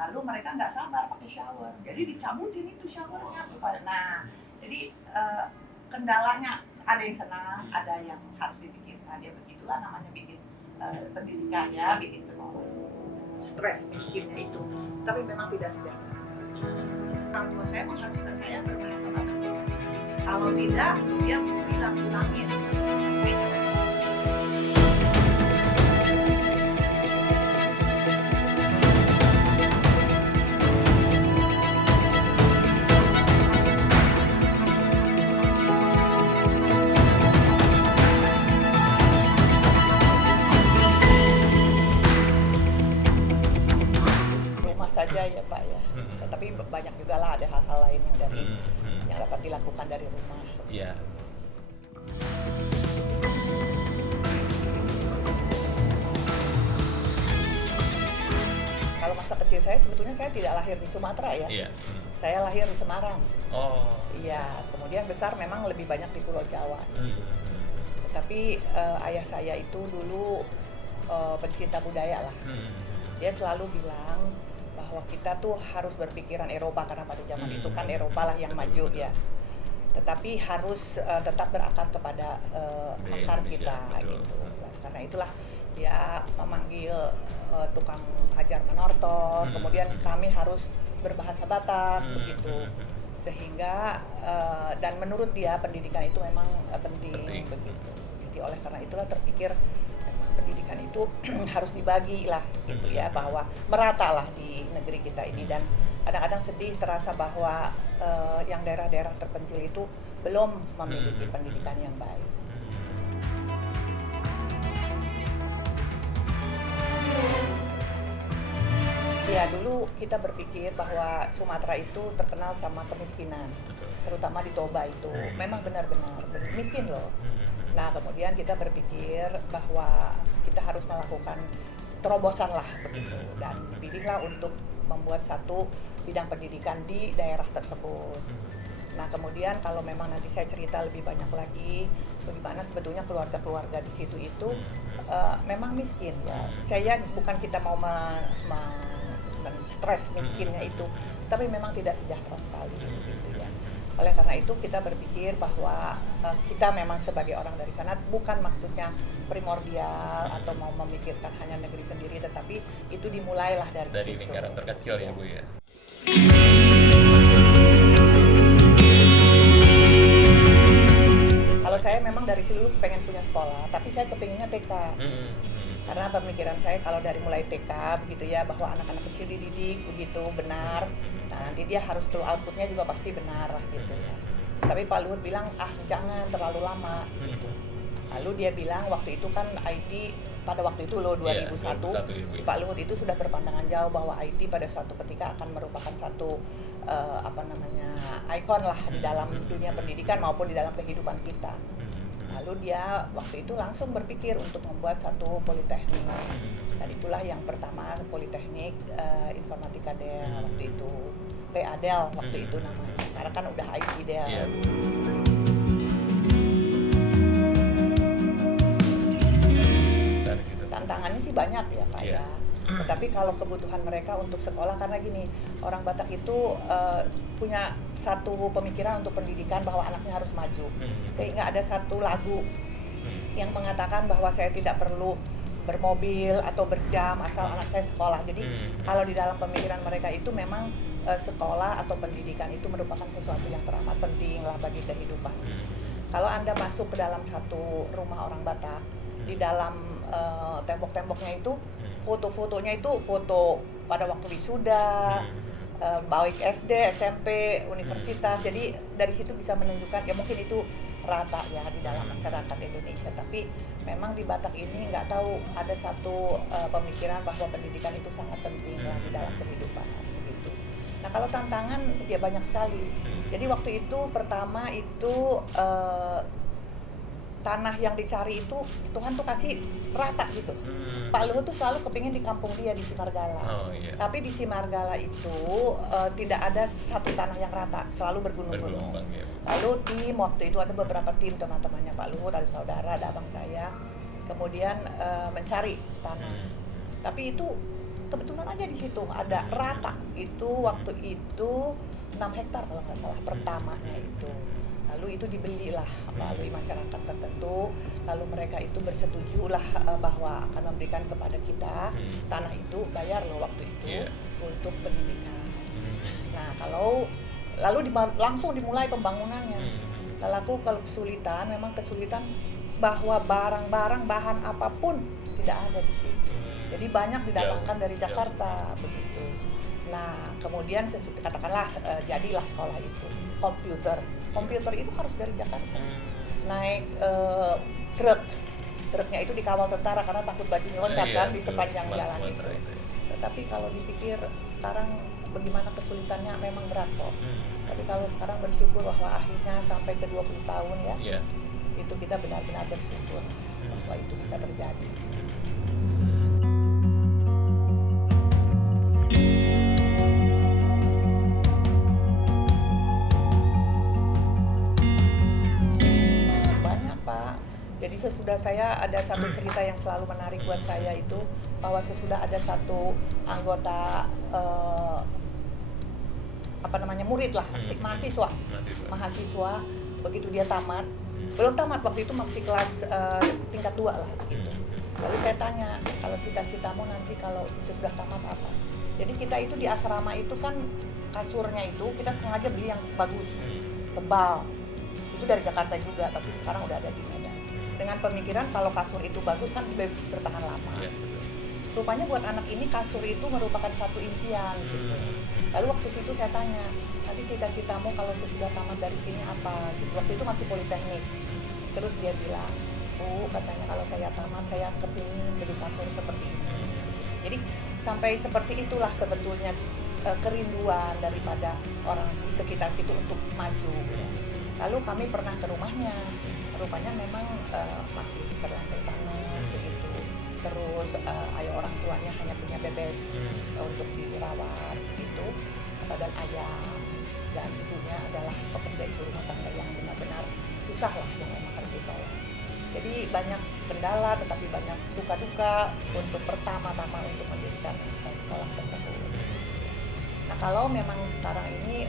Lalu mereka nggak sabar pakai shower, jadi dicabutin itu showernya supaya. Nah, jadi kendalanya ada yang senang, ada yang harus dipikirkan. Ya begitulah namanya bikin pendidikan ya, bikin sekolah. Stres miskinnya itu, tapi memang tidak sejahtera sekali. Orang tua saya mengharuskan saya berbahasa Batak. Kalau tidak, dia bilang ulangin. Saja ya Pak ya, tapi banyak juga lah ada hal-hal lain yang dari yang dapat dilakukan dari rumah. Iya. Kalau masa kecil saya sebetulnya saya tidak lahir di Sumatera ya. Iya. Saya lahir di Semarang. Oh. Iya, kemudian besar memang lebih banyak di Pulau Jawa. Tetapi ayah saya itu dulu pencinta budaya lah. Dia selalu bilang bahwa kita tuh harus berpikiran Eropa karena pada zaman itu kan Eropa lah yang maju ya. Tetapi harus tetap berakar kepada akar kita gitu. Karena itulah dia memanggil tukang ajar menortor, kemudian kami harus berbahasa Batak begitu. Sehingga dan menurut dia pendidikan itu memang penting begitu. Jadi oleh karena itulah terpikir pendidikan itu harus dibagi lah gitu ya, bahwa merata lah di negeri kita ini. Dan kadang-kadang sedih terasa bahwa yang daerah-daerah terpencil itu belum memiliki pendidikan yang baik. Ya dulu kita berpikir bahwa Sumatera itu terkenal sama kemiskinan, terutama di Toba itu memang benar-benar miskin loh. Nah kemudian kita berpikir bahwa kita harus melakukan terobosan lah begitu, dan dipilihlah untuk membuat satu bidang pendidikan di daerah tersebut. Nah kemudian kalau memang nanti saya cerita lebih banyak lagi bagaimana sebetulnya keluarga-keluarga di situ itu memang miskin ya. Saya bukan kita mau stres miskinnya itu, tapi memang tidak sejahtera sekali gitu ya. Oleh karena itu kita berpikir bahwa kita memang sebagai orang dari sana bukan maksudnya primordial atau mau memikirkan hanya negeri sendiri, tetapi itu dimulailah dari situ. Lingkaran terkecil ya Bu ya. Kalau saya memang dari dulu pengen punya sekolah, tapi saya kepinginnya TK. Karena pemikiran saya kalau dari mulai TK begitu ya, bahwa anak-anak kecil dididik begitu benar, nah nanti dia harus tuh outputnya juga pasti benar lah gitu ya. Tapi Pak Luhut bilang jangan terlalu lama gitu. Lalu dia bilang waktu itu kan IT pada waktu itu loh 2001 Pak Luhut itu sudah berpandangan jauh bahwa IT pada suatu ketika akan merupakan satu ikon lah di dalam dunia pendidikan maupun di dalam kehidupan kita. Lalu dia waktu itu langsung berpikir untuk membuat satu politeknik, dan itulah yang pertama politeknik informatika Del waktu itu, PADEL waktu itu namanya, sekarang kan udah IT Del. Tantangannya sih banyak ya Pak ya. Tetapi kalau kebutuhan mereka untuk sekolah, karena gini, orang Batak itu punya satu pemikiran untuk pendidikan bahwa anaknya harus maju. Sehingga ada satu lagu yang mengatakan bahwa saya tidak perlu bermobil atau berjam asal anak saya sekolah. Jadi kalau di dalam pemikiran mereka itu memang sekolah atau pendidikan itu merupakan sesuatu yang teramat penting lah bagi kehidupan. Kalau Anda masuk ke dalam satu rumah orang Batak, di dalam tembok-temboknya itu foto-fotonya itu foto pada waktu wisuda, baik SD, SMP, universitas. Jadi dari situ bisa menunjukkan ya mungkin itu rata ya di dalam masyarakat Indonesia. Tapi memang di Batak ini nggak tahu ada satu pemikiran bahwa pendidikan itu sangat penting lah di dalam kehidupan gitu. Nah kalau tantangan ya banyak sekali. Jadi waktu itu pertama itu tanah yang dicari itu Tuhan tuh kasih rata gitu. Pak Luhut tuh selalu kepingin di kampung dia di Simargala. Tapi di Simargala itu tidak ada satu tanah yang rata, selalu bergunung-gunung. Lalu tim waktu itu ada beberapa tim teman-temannya Pak Luhut, ada saudara, ada abang saya, kemudian mencari tanah. Tapi itu kebetulan aja di situ ada rata itu waktu itu 6 hektar kalau nggak salah pertamanya itu. Lalu itu dibelilah melalui masyarakat tertentu, lalu mereka itu bersetuju lah bahwa akan memberikan kepada kita tanah itu, bayar loh waktu itu untuk pendidikan. Nah kalau lalu langsung dimulai pembangunannya. Lalu kalau kesulitan, memang kesulitan bahwa barang-barang bahan apapun tidak ada di situ. Jadi banyak didatangkan dari Jakarta begitu. Nah kemudian katakanlah jadilah sekolah itu komputer itu harus dari Jakarta, naik truknya itu dikawal tentara karena takut bajunya loncat kan di sepanjang jalan itu. Tetapi kalau dipikir sekarang bagaimana kesulitannya, memang berat kok. Tapi kalau sekarang bersyukur bahwa akhirnya sampai ke 20 tahun ya, itu kita benar-benar bersyukur bahwa itu bisa terjadi. Jadi sesudah saya ada satu cerita yang selalu menarik buat saya itu, bahwa sesudah ada satu anggota murid lah, mahasiswa begitu dia tamat, belum tamat waktu itu masih kelas tingkat 2 lah gitu. Lalu saya tanya, kalau cita-citamu nanti kalau sesudah tamat apa? Jadi kita itu di asrama itu kan kasurnya itu kita sengaja beli yang bagus, tebal. Itu dari Jakarta juga, tapi sekarang udah ada di Medan. Dengan pemikiran kalau kasur itu bagus kan bertahan lama. Rupanya buat anak ini kasur itu merupakan satu impian gitu. Lalu waktu itu saya tanya, nanti cita-citamu kalau sesudah tamat dari sini apa? Gitu. Waktu itu masih politeknik. Terus dia bilang, Bu, katanya kalau saya tamat saya kepingin beli kasur seperti ini. Jadi sampai seperti itulah sebetulnya kerinduan daripada orang di sekitar situ untuk maju. Lalu kami pernah ke rumahnya. Rupanya memang masih berlantai tanah begitu. Terus ayah orang tuanya hanya punya bebek untuk dirawat gitu, dan ayam, dan ibunya adalah pekerja ibu rumah tangga yang benar-benar susah lah, yang memang harus ditolong. Jadi banyak kendala, tetapi banyak suka duka untuk pertama-tama untuk mendirikan sekolah tersebut. Nah kalau memang sekarang ini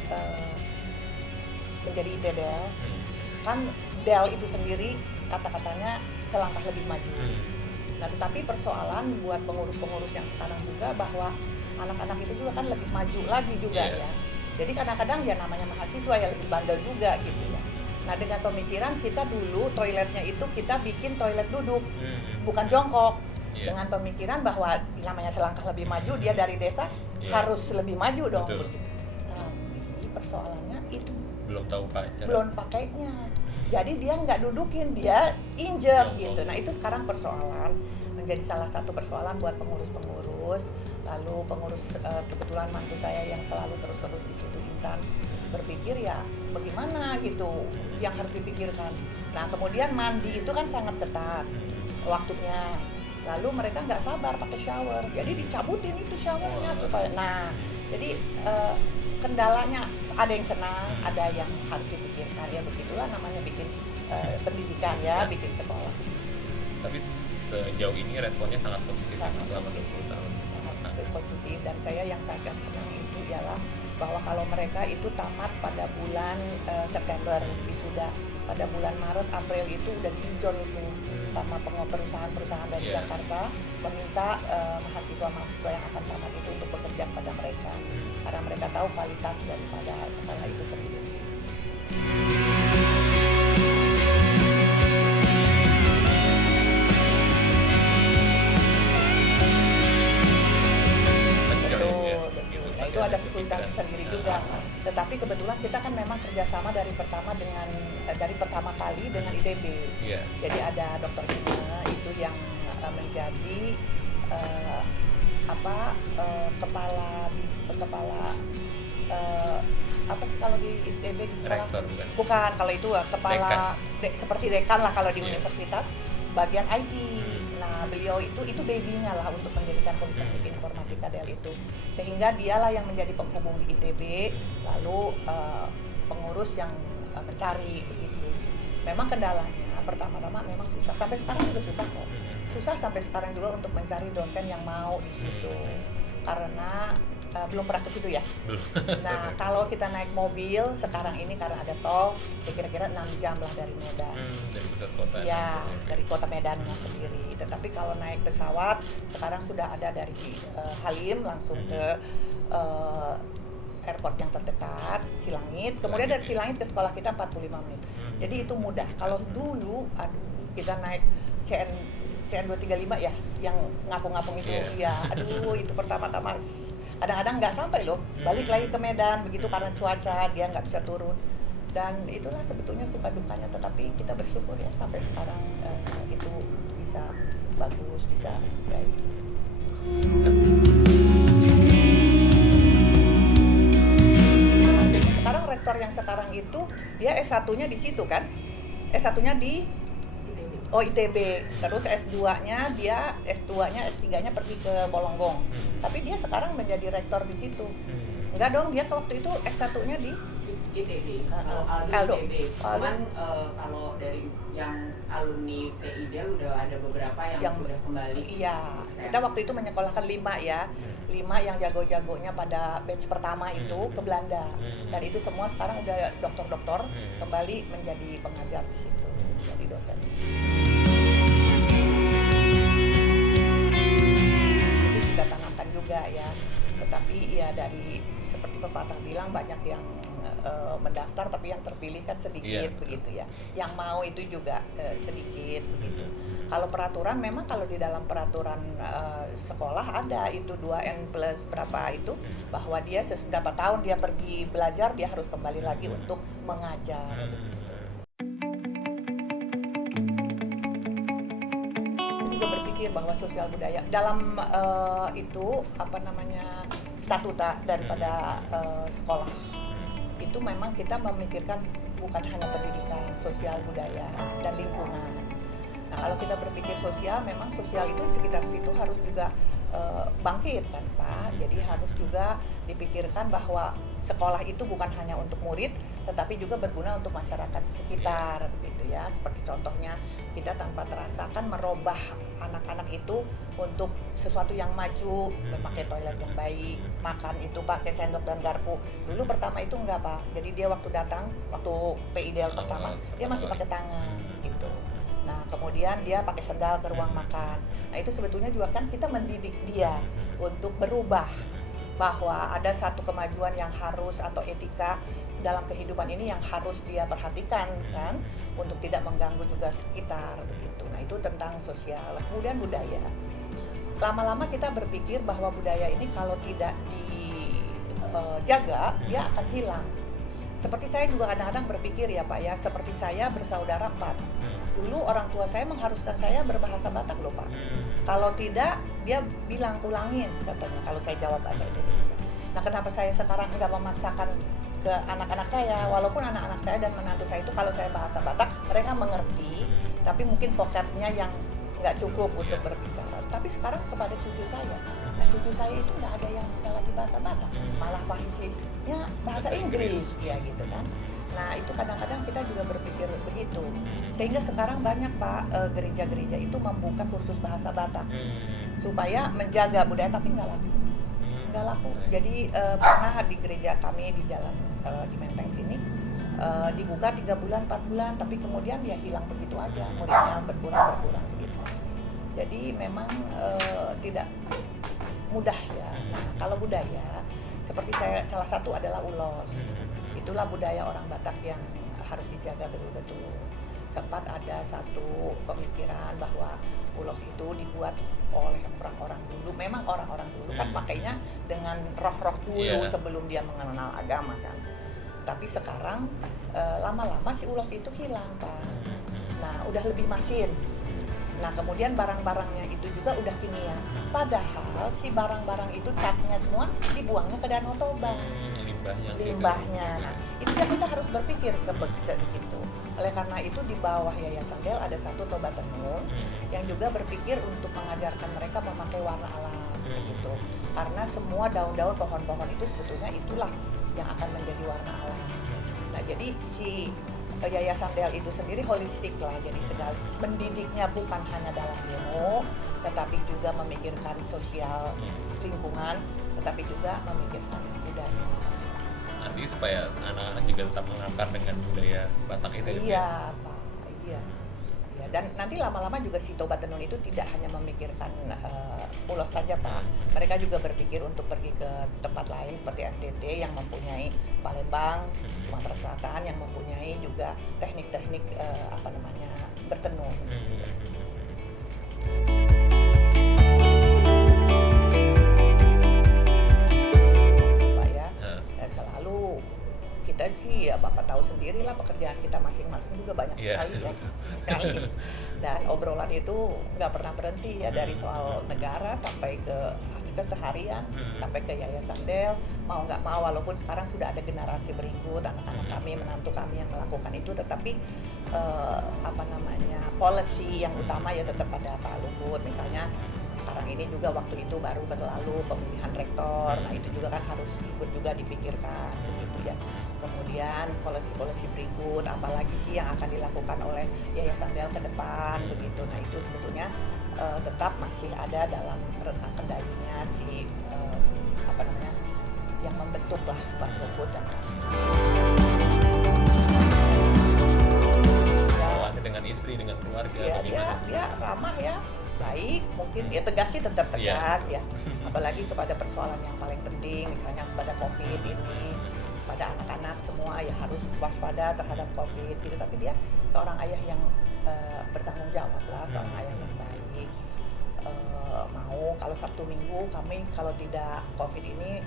menjadi ITDL, kan Del itu sendiri kata-katanya selangkah lebih maju. Nah tetapi persoalan buat pengurus-pengurus yang sekarang juga bahwa anak-anak itu juga kan lebih maju lagi juga ya. Jadi kadang-kadang ya namanya mahasiswa ya lebih bandel juga gitu ya. Nah dengan pemikiran kita dulu toiletnya itu kita bikin toilet duduk, bukan jongkok. Dengan pemikiran bahwa namanya selangkah lebih maju, dia dari desa harus lebih maju dong. Begitu. Tapi persoalannya itu belum pakainya. Jadi dia nggak dudukin, dia injek gitu. Nah itu sekarang persoalan, menjadi salah satu persoalan buat pengurus-pengurus. Lalu pengurus kebetulan mantu saya yang selalu terus-terus di situ, Intan, berpikir ya bagaimana gitu yang harus dipikirkan. Nah kemudian mandi itu kan sangat ketat waktunya. Lalu mereka nggak sabar pakai shower, jadi dicabutin itu showernya supaya. Nah jadi kendalanya ada yang senang, ada yang harus dipikirkan. Ya begitulah namanya bikin pendidikan ya, bikin sekolah. Tapi sejauh ini responnya sangat positif selama 20 tahun. Sangat positif, dan saya yang sangat senang itu ialah bahwa kalau mereka itu tamat pada bulan September, wisuda pada bulan Maret, April itu udah diijon itu sama perusahaan-perusahaan dari Jakarta meminta mahasiswa-mahasiswa yang akan tamat itu untuk bekerja pada mereka, karena mereka tahu kualitas daripada sekolah itu sendiri. Nah itu ada kesulitan sendiri juga. Tetapi kebetulan kita kan memang kerjasama dari pertama kali dengan ITB. Jadi ada Dr. Hina itu yang menjadi kepala apa sih kalau di ITB di sekolah? Rektor, bukan, kalau itu kepala seperti dekan lah kalau di universitas, bagian IT. Nah beliau itu baby-nya lah untuk mendirikan Politeknik Informatika Del itu, sehingga dialah yang menjadi penghubung di ITB, lalu pengurus yang mencari begitu. Memang kendalanya pertama-tama memang susah, sampai sekarang juga susah kok. Susah sampai sekarang juga untuk mencari dosen yang mau di situ. karena belum pernah ke situ ya. Dulu. Nah, kalau kita naik mobil sekarang ini karena ada tol, ya kira-kira 6 jam lah dari Medan. Dari pusat kota. Iya, dari kota Medannya sendiri. Tetapi kalau naik pesawat sekarang sudah ada dari Halim langsung ke airport yang terdekat, Silangit. Kemudian dari Silangit ke sekolah kita 45 menit. Jadi itu mudah. Kalau dulu, kita naik CN 235 ya, yang ngapung-ngapung itu, ya, aduh itu pertama-tama kadang-kadang nggak sampai loh, balik lagi ke Medan begitu karena cuaca dia nggak bisa turun. Dan itulah sebetulnya suka dukanya, tetapi kita bersyukur ya sampai sekarang itu bisa bagus, bisa baik. Sekarang rektor yang sekarang itu dia S1-nya di situ kan, S1-nya di ITB, terus S2-nya dia, S2-nya, S3-nya pergi ke Bolonggong. Tapi dia sekarang menjadi rektor di situ. Enggak dong, dia waktu itu S1-nya di ITB, Aldo ITB. Cuman kalau dari yang alumni PIDEL udah ada beberapa yang udah kembali. Iya, kita waktu itu menyekolahkan 5 ya. 5 yang jago-jagonya pada batch pertama itu ke Belanda. Dan itu semua sekarang udah doktor-doktor kembali menjadi pengajar di situ, jadi dosen. Jadi kita tanamkan juga ya. Tetapi ya dari seperti pepatah bilang banyak yang mendaftar tapi yang terpilih kan sedikit begitu ya. Yang mau itu juga sedikit begitu. Kalau peraturan memang kalau di dalam peraturan sekolah ada itu 2N plus berapa itu bahwa dia seberapa tahun dia pergi belajar dia harus kembali lagi untuk mengajar. Juga berpikir bahwa sosial budaya dalam itu statuta daripada sekolah itu memang kita memikirkan bukan hanya pendidikan, sosial budaya dan lingkungan. Nah kalau kita berpikir sosial, memang sosial itu sekitar situ harus juga bangkit kan Pak. Jadi harus juga dipikirkan bahwa sekolah itu bukan hanya untuk murid, tetapi juga berguna untuk masyarakat sekitar begitu ya. Seperti contohnya kita tanpa terasa kan merubah anak-anak itu untuk sesuatu yang maju, memakai toilet yang baik, makan itu pakai sendok dan garpu. Dulu pertama itu enggak Pak. Jadi dia waktu datang, waktu PIDEL pertama, dia masih pakai tangan gitu. Nah kemudian dia pakai sendal ke ruang makan. Nah itu sebetulnya juga kan kita mendidik dia untuk berubah, bahwa ada satu kemajuan yang harus atau etika dalam kehidupan ini yang harus dia perhatikan kan, untuk tidak mengganggu juga sekitar begitu. Nah itu tentang sosial. Kemudian budaya. Lama-lama kita berpikir bahwa budaya ini kalau tidak dijaga dia akan hilang. Seperti saya juga kadang-kadang berpikir ya Pak ya, seperti saya bersaudara 4. Dulu orang tua saya mengharuskan saya berbahasa Batak loh Pak. Kalau tidak dia bilang ulangin katanya kalau saya jawab bahasa Indonesia. Nah kenapa saya sekarang nggak memaksakan ke anak-anak saya, walaupun anak-anak saya dan menantu saya itu kalau saya bahasa Batak mereka mengerti, tapi mungkin vocabnya yang nggak cukup untuk berbicara. Tapi sekarang kepada cucu saya, nah cucu saya itu nggak ada yang bisa lagi bahasa Batak, malah bahasanya bahasa Inggris ya gitu kan. Nah itu kadang-kadang kita juga berpikir begitu, sehingga sekarang banyak Pak gereja-gereja itu membuka kursus bahasa Batak supaya menjaga budaya, tapi nggak laku. Jadi pernah di gereja kami di jalan di Menteng sini dibuka 3 bulan 4 bulan, tapi kemudian ya hilang begitu aja, muridnya berkurang begitu. Jadi memang tidak mudah ya. Nah kalau budaya seperti saya salah satu adalah ulos. Itulah budaya orang Batak yang harus dijaga betul-betul. Sempat ada satu pemikiran bahwa ulos itu dibuat oleh orang-orang dulu. Memang orang-orang dulu kan pakainya dengan roh-roh dulu sebelum dia mengenal agama kan. Tapi sekarang lama-lama si ulos itu hilang Pak. Nah udah lebih masin. Nah kemudian barang-barangnya itu juga udah kimia. Padahal si barang-barang itu catnya semua dibuangnya ke Danau Toba. Limbahnya. Nah, itu kan kita harus berpikir ke begitu. Oleh karena itu di bawah Yayasan Del ada satu Toba Tenun yang juga berpikir untuk mengajarkan mereka memakai warna alam begitu. Karena semua daun-daun pohon-pohon itu sebetulnya itulah yang akan menjadi warna alam. Nah, jadi si Yayasan Del itu sendiri holistik lah, jadi segala mendidiknya bukan hanya dalam ilmu, tetapi juga memikirkan sosial lingkungan, tetapi juga memikirkan budaya. Nanti supaya anak-anak juga tetap mengakar dengan budaya Batak itu. Iya, Pak. Iya. Ya, dan nanti lama-lama juga si Toba Tenun itu tidak hanya memikirkan pulau saja, Pak. Mereka juga berpikir untuk pergi ke tempat lain seperti NTT yang mempunyai Palembang, Sumatera Selatan yang mempunyai juga teknik-teknik bertenun. Pak ya, dan selalu kita sih ya Bapak tahu sendiri lah pekerjaan kita masing-masing juga banyak sekali ya, sekali. Dan obrolan itu nggak pernah berhenti ya, dari soal negara sampai ke keseharian, sampai ke Yayasan Del. Mau nggak mau, walaupun sekarang sudah ada generasi berikut, anak-anak kami, menantu kami yang melakukan itu, tetapi policy yang utama ya tetap pada Pak Luhut. Misalnya sekarang ini juga waktu itu baru berlalu pemilihan rektor, nah itu juga kan harus ikut juga dipikirkan begitu ya. Kemudian polisi-polisi berikut, apalagi sih yang akan dilakukan oleh Yayasan Del ke depan begitu. Nah itu sebetulnya tetap masih ada dalam rentang kendalinya si yang membentuk lah Pak Luhut dan dengan istri, dengan keluarga. Ya, dia ramah ya, baik, mungkin ya tegas sih, tetap tegas ya. Apalagi kepada persoalan yang paling penting, misalnya kepada COVID ini, pada anak-anak semua ya harus waspada terhadap COVID gitu. Tapi dia seorang ayah yang bertanggung jawab lah, seorang ayah yang baik. Mau kalau Sabtu Minggu kami kalau tidak COVID ini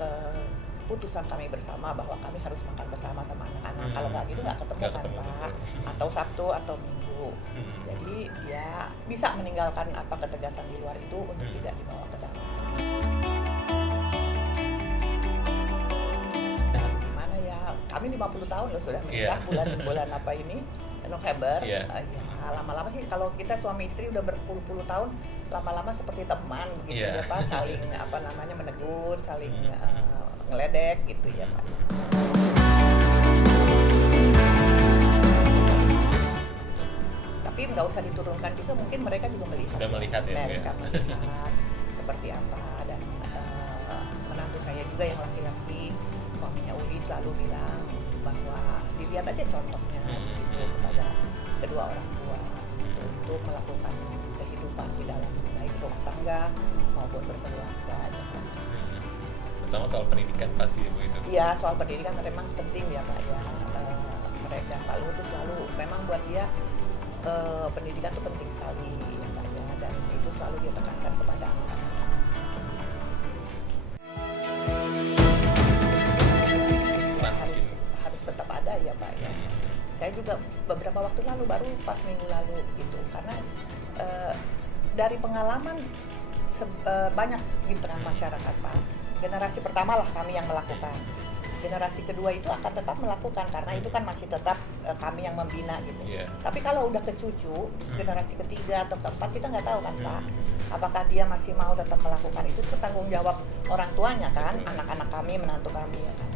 keputusan kami bersama bahwa kami harus makan bersama sama anak-anak. Kalau nggak gitu nggak ketemu kan Pak, atau Sabtu atau Minggu. Jadi dia bisa meninggalkan ketegasan di luar itu untuk tidak dibawa ke dalam. Gimana ya, kami 50 tahun loh sudah menikah. bulan apa ini, November. Ya lama-lama sih kalau kita suami istri udah berpuluh-puluh tahun, lama-lama seperti teman gitu ya Pak, saling menegur, saling ngeledek gitu ya Pak. Tapi nggak usah diturunkan juga, mungkin mereka juga melihat. Melihat seperti apa. Dan menantu saya juga yang laki-laki, suaminya Uli selalu bilang bahwa dilihat aja contohnya gitu kepada kedua orang tua untuk melakukan kehidupan di dalam baik rumah tangga maupun berkeluarga. Terutama soal pendidikan pasti begitu. Iya, soal pendidikan memang penting ya Pak ya. Mereka Pak Luhut itu selalu memang buat dia pendidikan itu penting sekali ya Pak ya, dan itu selalu dia tekankan kepada anak-anak. Harus tetap ada ya Pak ya. Saya juga beberapa waktu lalu, baru pas minggu lalu gitu, karena dari pengalaman banyak di tengah masyarakat Pak. Generasi pertama lah kami yang melakukan, generasi kedua itu akan tetap melakukan karena itu kan masih tetap kami yang membina gitu. Tapi kalau udah ke cucu, generasi ketiga atau keempat, kita nggak tahu kan Pak, apakah dia masih mau tetap melakukan itu tanggung jawab orang tuanya kan, anak-anak kami, menantu kami ya kan.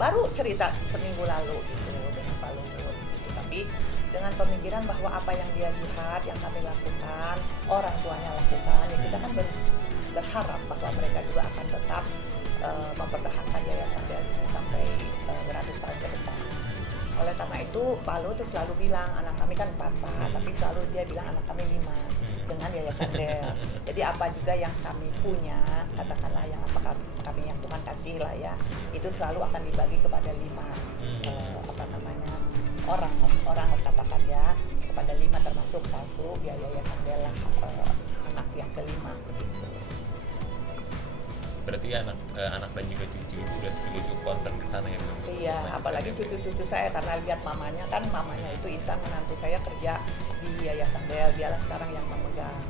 Baru cerita seminggu lalu gitu dengan Pak Luhut gitu. Tapi dengan pemikiran bahwa apa yang dia lihat, yang kami lakukan, orang tuanya lakukan, ya kita kan berharap bahwa mereka juga akan tetap mempertahankan Yayasan Del ini sampai beratus tahun ke depan. Oleh karena itu Pak Luhut tuh selalu bilang, anak kami kan 4 Pak, tapi selalu dia bilang anak kami 5 dengan Yayasan Del. Jadi apa juga yang kami punya, katakanlah yang apa kami yang Tuhan kasih lah ya, itu selalu akan dibagi kepada 5 orang katakan ya, kepada 5 termasuk satu ya Yayasan Del lah, anak yang kelima begitu. Berarti anak dan juga cucu itu udah cukup concern ke sana ya. Iya, apalagi cucu-cucu saya, karena lihat mamanya itu Intan, menantu saya kerja di Yayasan Del, dialah sekarang yang memegang.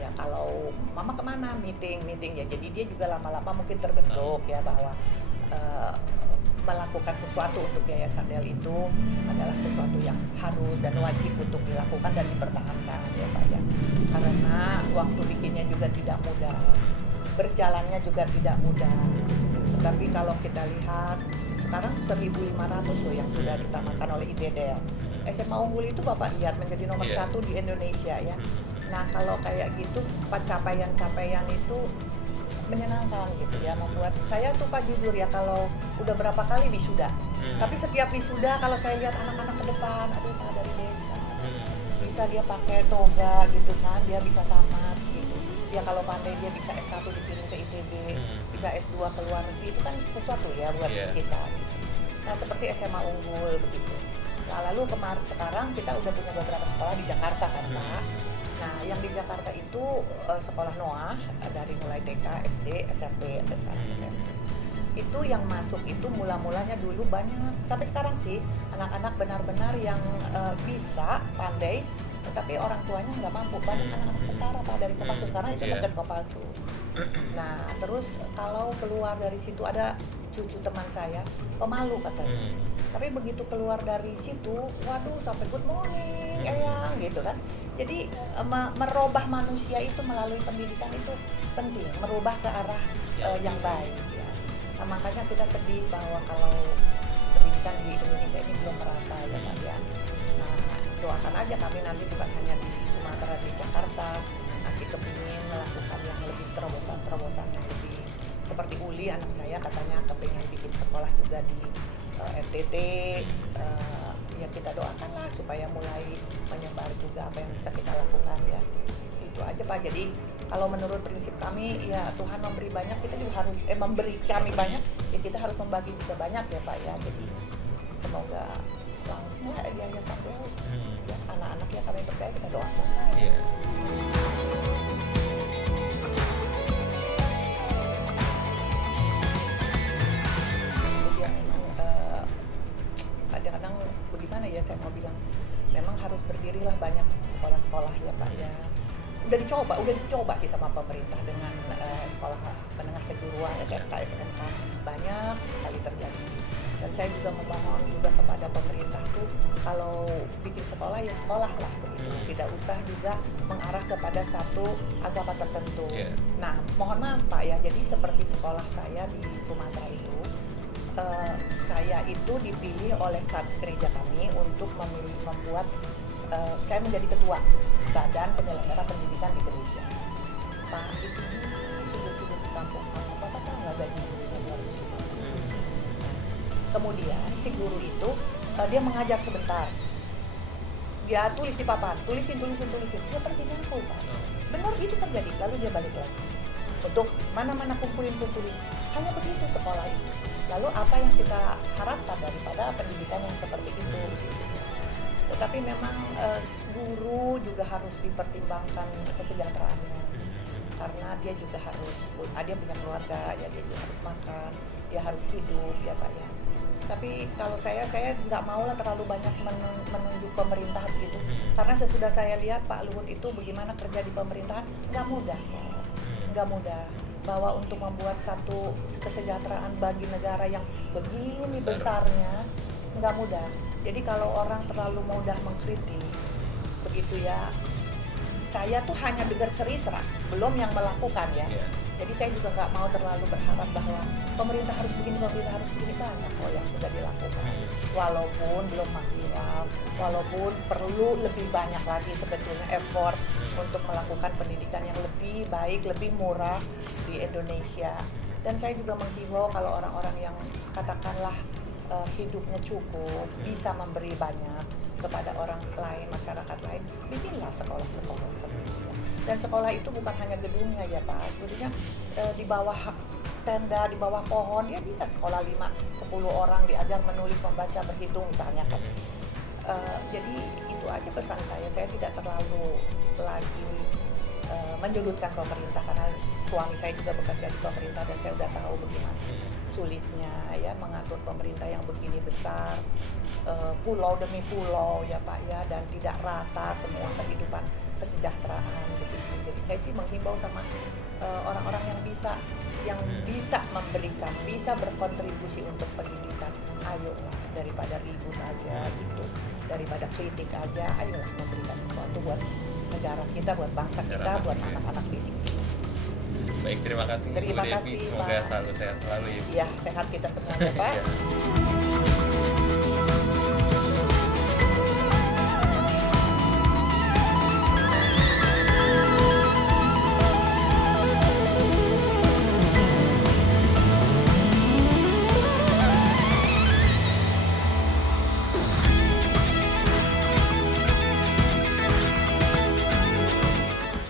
Ya kalau mama kemana meeting ya, jadi dia juga lama-lama mungkin terbentuk ya bahwa melakukan sesuatu untuk Yayasan Del itu adalah sesuatu yang harus dan wajib untuk dilakukan dan dipertahankan ya Pak ya. Karena waktu bikinnya juga tidak mudah, berjalannya juga tidak mudah. Tapi kalau kita lihat sekarang 1.500 loh yang sudah ditamatkan oleh ITDL. SMA Unggul itu Bapak lihat menjadi nomor Iya. 1 di Indonesia ya. Nah kalau kayak gitu pencapaian-capaian itu menyenangkan gitu ya, membuat saya tuh Pak jujur ya kalau udah berapa kali wisuda. Tapi setiap wisuda kalau saya lihat anak-anak ke depan, aduh Pak dari desa, bisa dia pakai toga gitu kan, dia bisa tamat gitu. Dia kalau pandai dia bisa S1 dikirim ke ITB, bisa S2 ke luar negeri, itu kan sesuatu ya buat kita gitu. Nah seperti SMA Unggul begitu. Nah lalu sekarang kita udah punya beberapa sekolah di Jakarta kan Pak. Nah yang di Jakarta itu sekolah Noah dari mulai TK, SD, SMP, sampai sekarang SMP. Itu yang masuk itu mula-mulanya dulu banyak, sampai sekarang sih anak-anak benar-benar yang bisa, pandai, tetapi orang tuanya nggak mampu. Banyak anak-anak tentara Pak dari Kopassus, karena itu dekat Kopassus. Nah terus kalau keluar dari situ ada cucu teman saya, pemalu katanya. Tapi begitu keluar dari situ, waduh sampai good morning, eyang gitu kan. Jadi merubah manusia itu melalui pendidikan itu penting, merubah ke arah yang baik ya. Nah makanya kita sedih bahwa kalau pendidikan di Indonesia ini belum merata ya Pak ya. Nah doakan aja kami nanti bukan hanya di Sumatera, di Jakarta masih kepingin melakukan yang lebih terobosan yang lebih seperti Uli anak saya katanya kepingin bikin sekolah juga di NTT, ya kita doakan lah supaya mulai menyebar juga apa yang bisa kita lakukan ya. Itu aja Pak. Jadi kalau menurut prinsip kami ya Tuhan memberi banyak, kita juga harus memberi kami banyak, ya kita harus membagi juga banyak ya Pak ya. Jadi semoga langsung lah Yayasan Bel ya, anak-anak yang kami percaya kita doakan. Kadang-kadang bagaimana ya saya mau bilang, memang harus berdirilah banyak sekolah-sekolah ya Pak ya. Udah dicoba sih sama pemerintah dengan sekolah menengah kejuruan, SMK, SMK banyak sekali terjadi. Dan saya juga memohon juga kepada pemerintah tuh kalau bikin sekolah ya sekolah lah begitu, tidak usah juga mengarah kepada satu agama tertentu. Nah mohon maaf Pak ya, jadi seperti sekolah saya di Sumatera itu, saya itu dipilih oleh gereja kami untuk membuat saya menjadi ketua badan penyelenggara pendidikan di gereja. Pak itu sudah di kampung Bapak tahu nggak gaji gurunya 250. Kemudian si guru itu dia mengajar sebentar, dia tulis di papan, tulisin, dia pergi nyampul Pak. Benar itu terjadi, lalu dia balik lagi untuk mana kumpulin, hanya begitu sekolah itu. Lalu apa yang kita harapkan daripada pendidikan yang seperti itu gitu. Tetapi memang guru juga harus dipertimbangkan kesejahteraannya, karena dia juga harus, dia punya keluarga ya, dia juga harus makan, dia harus hidup ya Pak ya. Tapi kalau saya nggak mau lah terlalu banyak menunjuk pemerintah begitu, karena sesudah saya lihat Pak Luhut itu bagaimana kerja di pemerintahan, nggak mudah. Bahwa untuk membuat satu kesejahteraan bagi negara yang begini besarnya nggak mudah. Jadi kalau orang terlalu mudah mengkritik begitu ya, saya tuh hanya dengar cerita, belum yang melakukan ya. Jadi saya juga nggak mau terlalu berharap bahwa pemerintah harus begini, banyak kok yang sudah dilakukan. Walaupun belum maksimal, walaupun perlu lebih banyak lagi sebetulnya effort untuk melakukan pendidikan yang lebih baik, lebih murah di Indonesia. Dan saya juga menghimbau kalau orang-orang yang katakanlah hidupnya cukup, bisa memberi banyak kepada orang lain, masyarakat lain, bikinlah sekolah-sekolah pendidikan. Dan sekolah itu bukan hanya gedungnya ya Pak, sebetulnya di bawah tenda, di bawah pohon, ya bisa sekolah 5-10 orang diajar menulis, membaca, berhitung misalnya kan. Jadi itu aja pesan saya tidak terlalu lagi menjudutkan pemerintah, karena suami saya juga bekerja di pemerintah dan saya udah tahu bagaimana sulitnya ya mengatur pemerintah yang begini besar, pulau demi pulau ya Pak ya, dan tidak rata semua kehidupan kesejahteraan begitu. Jadi saya sih menghimbau sama orang-orang yang bisa memberikan, bisa berkontribusi untuk pendidikan, ayolah daripada ribut aja gitu, daripada kritik aja, ayolah memberikan sesuatu buat negara kita, buat bangsa kita, buat anak-anak didik kita. Baik, terima kasih Bu Terima Devi. kasih, Semoga Pak. selalu sehat selalu ya. Iya, sehat kita semuanya, Pak. Iya.